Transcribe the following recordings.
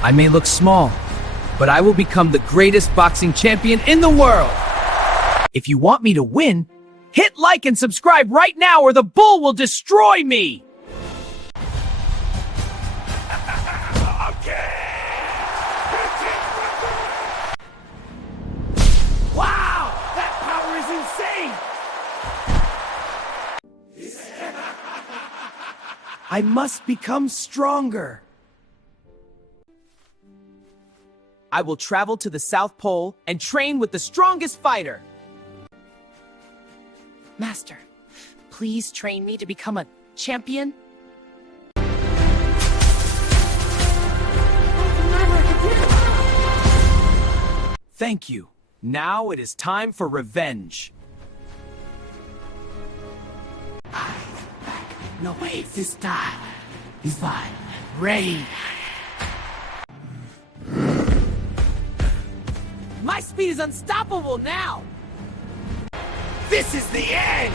I may look small, but I will become the greatest boxing champion in the world. If you want me to win, hit like and subscribe right now or the bull will destroy me! Wow! That power is insane! I must become stronger. I will travel to the South Pole and train with the strongest fighter. Master, please train me to become a champion. Thank you. Now it is time for revenge. No way, this time. He's fine. Ready. My speed is unstoppable now! This is the end!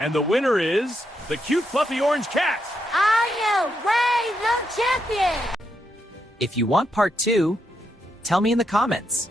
And the winner is the cute fluffy orange cat. Are you ready, the champion? If you want part 2, tell me in the comments.